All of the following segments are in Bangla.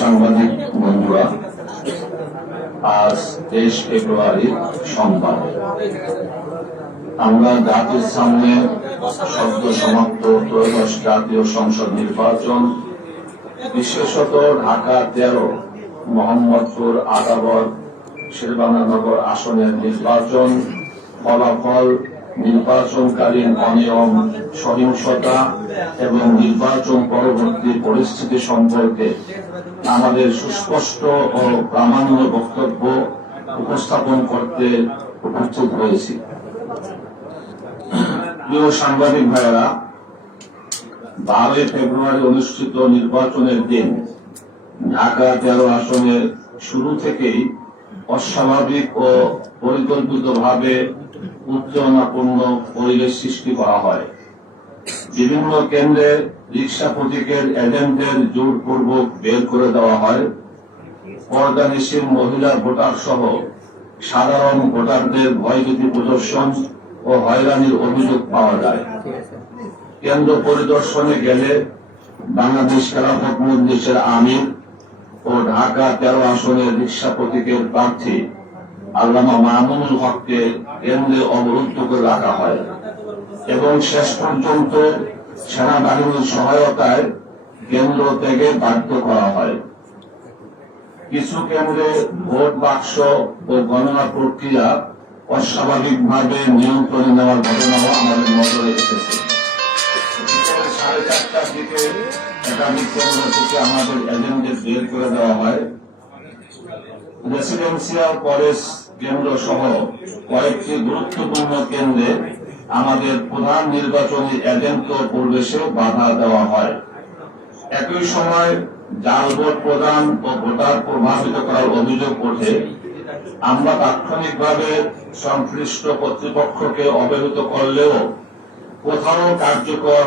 সাংবাদিক বন্ধুরা, আজ 23 ফেব্রুয়ারি সোমবার আমরা জাতির সামনে সদ্য সমাপ্ত ত্রয়োদশ জাতীয় সংসদ নির্বাচন, বিশেষত ঢাকা 13, মোহাম্মদপুর, আদাবর, শেরেবাংলানগর আসনের নির্বাচন ফলাফল, নির্বাচনকালীন অনিয়ম, সহিংসতা এবং নির্বাচন পরবর্তী পরিস্থিতি সম্পর্কে আমাদের সুস্পষ্ট ও প্রামাণ্য বক্তব্য উপস্থাপন করতে উপস্থিত হয়েছি। প্রিয় সাংবাদিক ভাইয়েরা, 12 ফেব্রুয়ারি অনুষ্ঠিত নির্বাচনের দিন ঢাকা 13 আসনের শুরু থেকেই অস্বাভাবিক ও পরিকল্পিতভাবে উত্তেজনাপূর্ণ পরিবেশ সৃষ্টি করা হয়। বিভিন্ন কেন্দ্রে রিক্সা প্রতীকের এজেন্টদের জোরপূর্বক বের করে দেওয়া হয়। পর্দানিশীল মহিলা ভোটার সহ সাধারণ ভোটারদের ভয়ভীতি প্রদর্শন ও হয়রানির অভিযোগ পাওয়া যায়। কেন্দ্র পরিদর্শনে গেলে বাংলাদেশ খেলাফত মজলিসের আমির ও ঢাকা 13 আসনের রিক্সা প্রতীকের প্রার্থী আল্লামা মামুনুল হককে কেন্দ্রে অবরুদ্ধ করে রাখা হয় এবং শেষ পর্যন্ত সেনাবাহিনীর সহায়তায় কেন্দ্র ত্যাগে বাধ্য করা হয়। কিছু কেন্দ্রে ভোট বাক্স ও গণনা প্রক্রিয়া অস্বাভাবিকভাবে নিয়ন্ত্রণে নেওয়ার ঘটনাও আমাদের নজরে এসেছে। 4:30টার দিকে একাধিক কেন্দ্র থেকে আমাদের এজেন্টদের বের করে দেওয়া হয়। রেসিডেন্সিয়াল কলেজ কেন্দ্র সহ কয়েকটি গুরুত্বপূর্ণ কেন্দ্রে আমাদের প্রধান নির্বাচনী এজেন্ট প্রবেশে বাধা দেওয়া হয়। একই সময় জাল ভোট প্রদান ও ভোটার প্রভাবিত করার অভিযোগ ওঠে। আমরা তাৎক্ষণিকভাবে সংশ্লিষ্ট কর্তৃপক্ষকে অবহিত করলেও কোথাও কার্যকর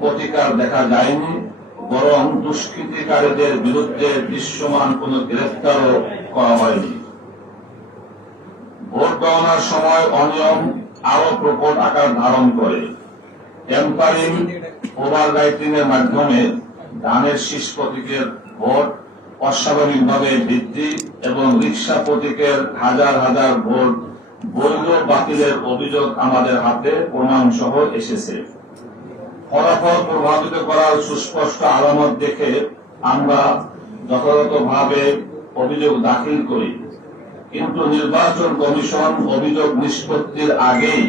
প্রতিকার দেখা যায়নি, বরং দুষ্কৃতিকারীদের বিরুদ্ধে দৃশ্যমান কোন গ্রেফতারও করা হয়নি। ভোট গণনার সময় অনিয়ম আরো প্রকট আকার ধারণ করে। টেম্পারিং, ওভার রাইটিং এর মাধ্যমে ধানের শীষ প্রতীকের ভোট অস্বাভাবিকভাবে বৃদ্ধি এবং রিক্সা প্রতীকের হাজার হাজার ভোট বৈধ বাতিলের অভিযোগ আমাদের হাতে প্রমাণ সহ এসেছে। ফলাফল প্রভাবিত করার সুস্পষ্ট আলামত দেখে আমরা যথাযথভাবে অভিযোগ দাখিল করি, কিন্তু নির্বাচন কমিশন অভিযোগ নিষ্পত্তির আগেই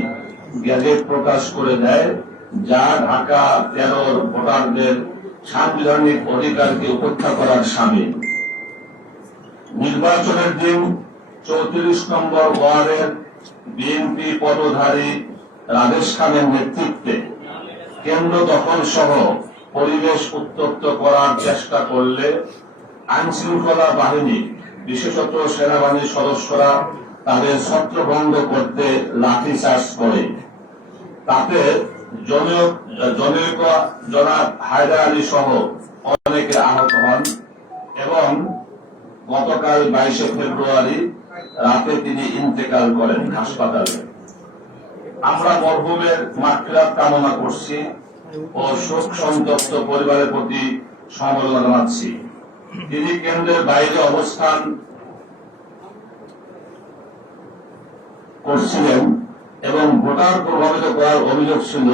গেজেট প্রকাশ করে দেয়, যা ঢাকা 13 ভোটারদের সাংবিধানিক অধিকারকে উপেক্ষা করার শামিল। নির্বাচনের দিন 34 নম্বর ওয়ার্ডের বিএনপি পদধারী রাজেশ খানের নেতৃত্বে কেন্দ্র দখল সহ পরিবেশ উত্তপ্ত করার চেষ্টা করলে আইন শৃঙ্খলা বাহিনী, বিশেষত সেনাবাহিনীর সদস্যরা তাদের ছত্রভঙ্গ করতে লাঠিচার্জ করে। তাতে জনাব হায়দার আলী সহ অনেকে আহত হন এবং গতকাল 22 ফেব্রুয়ারি রাতে তিনি ইন্তেকাল করেন হাসপাতালে। আমরা মরহুমের মাগফিরাত কামনা করছি ও শোক সন্তপ্ত পরিবারের প্রতি সমবেদনা জানাচ্ছি। তিনি কেন্দ্রের বাইরে অবস্থান করছিলেন এবং ভোটার প্রভাবিত করার অভিযোগ ছিল,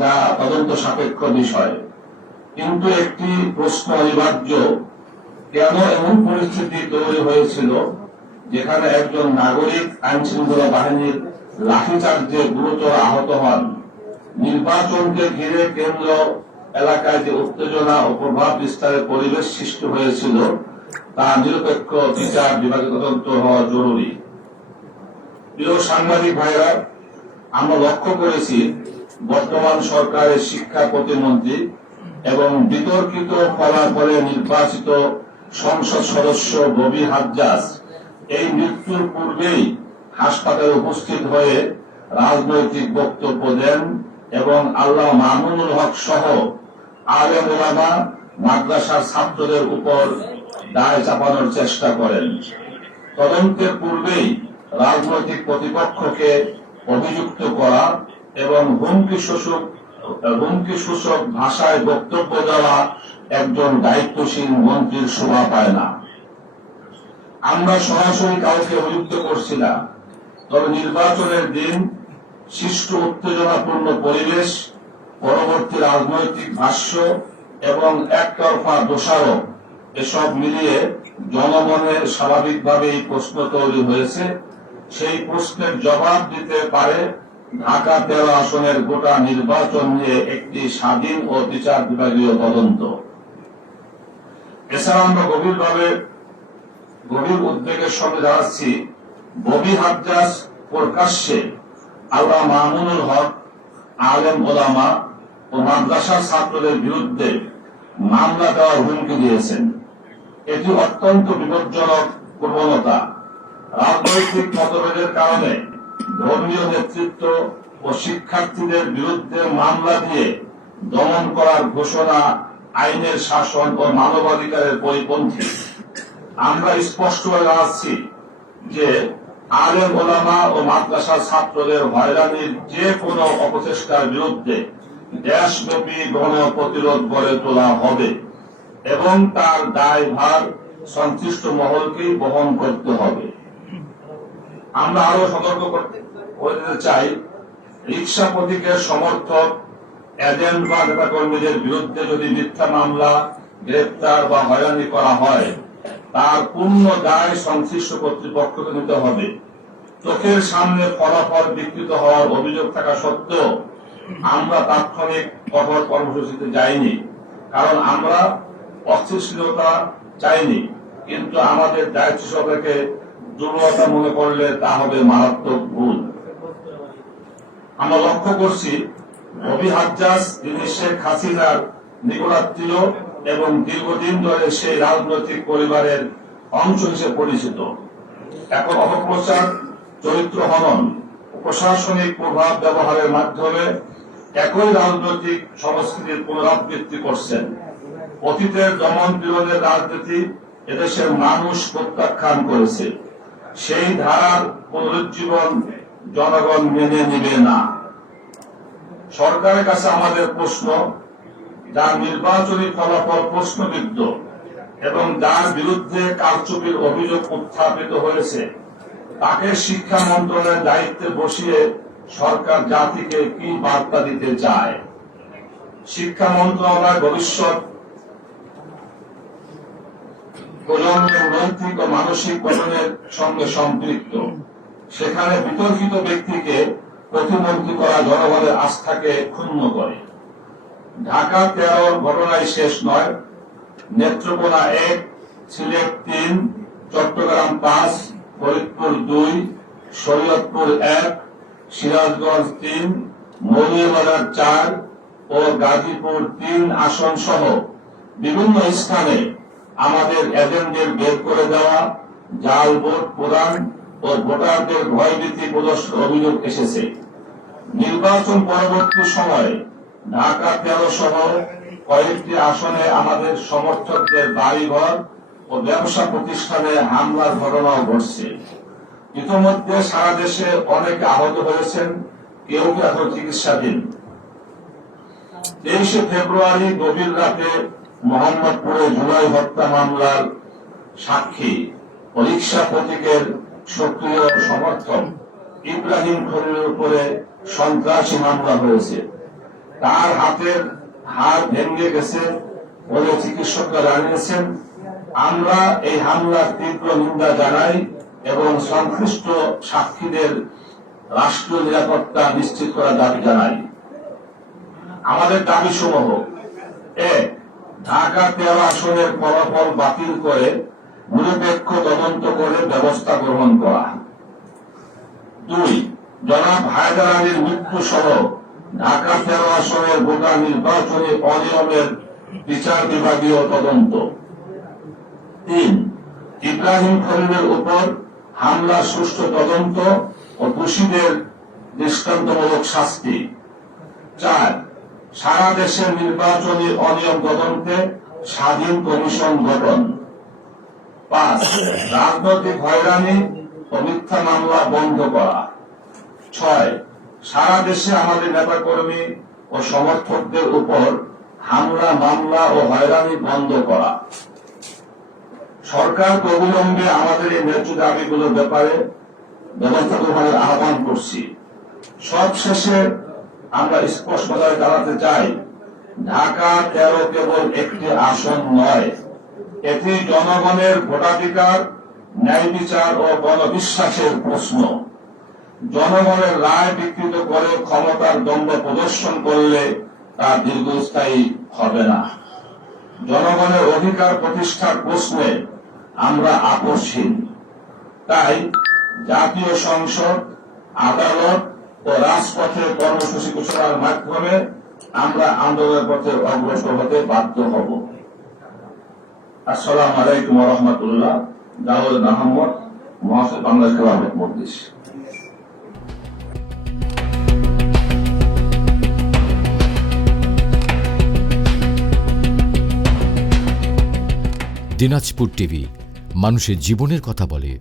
যা তদন্ত সাপেক্ষ বিষয়। কিন্তু একটি প্রশ্ন অনিবার্য, কেন এমন পরিস্থিতি তৈরি হয়েছিল যেখানে একজন নাগরিক আইন শৃঙ্খলা বাহিনীর লাঠিচার্জে গুরুতর আহত হন? নির্বাচনকে ঘিরে কেন্দ্র এলাকায় যে উত্তেজনা ও প্রভাব বিস্তারের পরিবেশ সৃষ্টি হয়েছিল, তা নিরপেক্ষ বিচার বিভাগে তদন্ত হওয়া জরুরি। প্রিয় সাংবাদিক ভাইরা, আমরা লক্ষ্য করেছি বর্তমান সরকারের শিক্ষা প্রতিমন্ত্রী এবং বিতর্কিত ফলাফলে নির্বাচিত সংসদ সদস্য ববি হাজ্জাজ এই মৃত্যুর পূর্বেই হাসপাতালে উপস্থিত হয়ে রাজনৈতিক বক্তব্য দেন এবং আল্লামা মামুনুল হক সহ আলেম ওলামা, মাদ্রাসার ছাত্রদের উপর দায় চাপানোর চেষ্টা করেন। তদন্তের পূর্বেই রাজনৈতিক প্রতিপক্ষকে অভিযুক্ত করা এবং হুমকি সূচক ভাষায় বক্তব্য দেওয়া একজন দায়িত্বশীল মন্ত্রীর শোভা পায় না। আমরা সরাসরি কাউকে অভিযুক্ত করছি না, তবে নির্বাচনের দিন সৃষ্ট উত্তেজনাপূর্ণ পরিবেশ, পরবর্তী রাজনৈতিক ভাষ্য এবং একতরফা দোষারোপ, এসব মিলিয়ে জনমনে স্বাভাবিকভাবেই প্রশ্ন তৈরি হয়েছে। সেই প্রশ্নের জবাব দিতে পারে ঢাকা 13 আসনের গোটা নির্বাচন নিয়ে একটি স্বাধীন ও বিচার বিভাগীয় তদন্ত। এছাড়া আমরা গভীর উদ্বেগের সঙ্গে জানাচ্ছি, ববি হাজ্জাজ প্রকাশ্যে আল্লাহ মামুনুল হক, আলেম ওলামা ও মাদ্রাসার ছাত্রদের বিরুদ্ধে মামলা দেওয়ার হুমকি দিয়েছেন। এটি অত্যন্ত বিপজ্জনক প্রবণতা। রাজনৈতিক মতভেদের কারণে ধর্মীয় নেতৃত্ব ও শিক্ষার্থীদের বিরুদ্ধে মামলা দিয়ে দমন করার ঘোষণা আইনের শাসন ও মানবাধিকারের পরিপন্থী। আমরা স্পষ্টভাবে জানাচ্ছি যে আলেম ওলামা ও মাদ্রাসার ছাত্রদের হয়রানির যে কোনো অপচেষ্টার বিরুদ্ধে দেশব্যাপী গণ প্রতিরোধ গড়ে তোলা হবে এবং তার দায়ভার সংশ্লিষ্ট মহলকেই বহন করতে হবে। আমরা আরো সতর্ক করে দিতে চাই, রিক্সা প্রতীকের সমর্থক, এজেন্ট বা নেতাকর্মীদের বিরুদ্ধে যদি মিথ্যা মামলা, গ্রেপ্তার বা হয়রানি করা হয়, তার পূর্ণ দায় সংশ্লিষ্ট কর্তৃপক্ষকে নিতে হবে। চোখের সামনে ফলাফল বিকৃত হওয়ার অভিযোগ থাকা সত্ত্বেও আমরা তাৎক্ষণিক কঠোর কর্মসূচিতে যাইনি, কারণ আমরা অস্থিতিশীলতা চাইনি। কিন্তু আমাদের দায়িত্বশীলতাকে দুর্বলতা মনে করলে তা হবে মারাত্মক ভুল। আমরা লক্ষ্য করছি, ববি হাজ্জাজ, যিনি শেখ হাসিনার নিকটাত্মীয় এবং দীর্ঘদিন ধরে সেই রাজনৈতিক পরিবারের অংশ হিসেবে পরিচিত, এখন অপপ্রচার, চরিত্র হনন, প্রশাসনিক প্রভাব ব্যবহারের মাধ্যমে একই রাজনৈতিক সংস্কৃতির পুনরাবৃত্তি করছেন। অতীতের দমন বিরোধের রাজনীতি এদেশের মানুষ প্রত্যাখ্যান করেছে। সেই ধারার পুনরুজ্জীবন জনগণ মেনে নেবে না। সরকারের কাছে আমাদের প্রশ্ন, যার নির্বাচনী ফলাফল প্রশ্নবিদ্ধ এবং যার বিরুদ্ধে কারচুপির অভিযোগ উত্থাপিত হয়েছে, তাকে শিক্ষা মন্ত্রণালয়ের দায়িত্বে বসিয়ে সরকার জাতিকে কি বার্তা দিতে চায়? শিক্ষা মন্ত্রণালয় ভবিষ্যৎ প্রজন্মের নৈতিক ও মানসিক গঠনের সঙ্গে সম্পৃক্ত। সেখানে বিতর্কিত ব্যক্তিকে প্রতিমন্ত্রী করা জনগণের আস্থাকে ক্ষুণ্ণ করে। ঢাকা 13 ঘটনায় শেষ নয়। নেত্রকোনা 1, সিলেট 3, চট্টগ্রাম 5, ফরিদপুর 2, শরীয়তপুর 1, সিরাজগঞ্জ 3, মৌলভীবাজার 4 ও গাজীপুর 3 আসন সহ বিভিন্ন স্থানে আমাদের এজেন্টদের বের করে দেওয়া, জাল ভোট প্রদান ও ভোটারদের ভয়ভীতি প্রদর্শনের অভিযোগ এসেছে। নির্বাচন পরবর্তী সময়ে ঢাকা 13 সহ কয়েকটি আসনে আমাদের সমর্থকদের বাড়িঘর ও ব্যবসা প্রতিষ্ঠানে হামলার ঘটনাও ঘটছে। ইতিমধ্যে সারা দেশে অনেকে আহত হয়েছেন, কেউ এখন চিকিৎসাধীন। 23 ফেব্রুয়ারি গভীর রাতে মোহাম্মদপুরে জুলাই হত্যা মামলার সাক্ষী ও রিক্সা প্রতীকের সক্রিয় সমর্থক ইব্রাহিম খলিলের উপরে সন্ত্রাসী মামলা হয়েছে। তার হাতের হাড় ভেঙে গেছে বলে চিকিৎসকরা জানিয়েছেন। আমরা এই হামলার তীব্র নিন্দা জানাই এবং সংশ্লিষ্ট সাক্ষীদের রাষ্ট্রীয় নিরাপত্তা নিশ্চিত করার দাবি জানাই। আমাদের দাবি সমূহ: 1. ঢাকা 13 আসনের ফলাফল বাতিল করে নিরপেক্ষ তদন্ত করে ব্যবস্থা গ্রহণ করা। 2. জনাব হায়দার আলীর মৃত্যু সহ ঢাকা 13 আসনের গোটা নির্বাচনী অনিয়মের বিচার বিভাগীয় তদন্ত। 3. ইব্রাহিম খলিলের উপর হামলার সুষ্ঠু তদন্ত ও দোষীদের দৃষ্টান্তমূলক শাস্তি। 4. সারা দেশের নির্বাচনী অনিয়ম তদন্তে স্বাধীন কমিশন গঠন। 5. রাজনৈতিক হয়রানি ও মিথ্যা মামলা বন্ধ করা। 6. সারা দেশে আমাদের নেতাকর্মী ও সমর্থকদের উপর হামলা, মামলা ও হয়রানি বন্ধ করা। সরকার অবিলম্বে আমাদের এই ন্যায্য দাবিগুলোর ব্যাপারে ব্যবস্থা গ্রহণের আহ্বান করছি। সবশেষে আমরা স্পষ্টভাবে জানাতে চাই, ঢাকা 13 কেবল একটি আসন নয়, এটি জনগণের ভোটাধিকার, ন্যায় বিচার ও গণবিশ্বাসের প্রশ্ন। জনগণের রায় বিকৃত করে ক্ষমতার দম্ভ প্রদর্শন করলে তা দীর্ঘস্থায়ী হবে না। জনগণের অধিকার প্রতিষ্ঠার প্রশ্নে আমরা আপোষহীন। তাই জাতীয় সংসদ, আদালত ও রাজপথের কর্মসূচি ঘোষণার মাধ্যমে আমরা আন্দোলনের পথে অগ্রসর হতে বাধ্য হব। আসসালামু আলাইকুম ওয়া রাহমাতুল্লাহ। জাওয়াদ আহমদ, মহাসচিব, বাংলাদেশ খেলাফত মজলিস। দিনাজপুর টিভি, মানুষের জীবনের কথা বলে।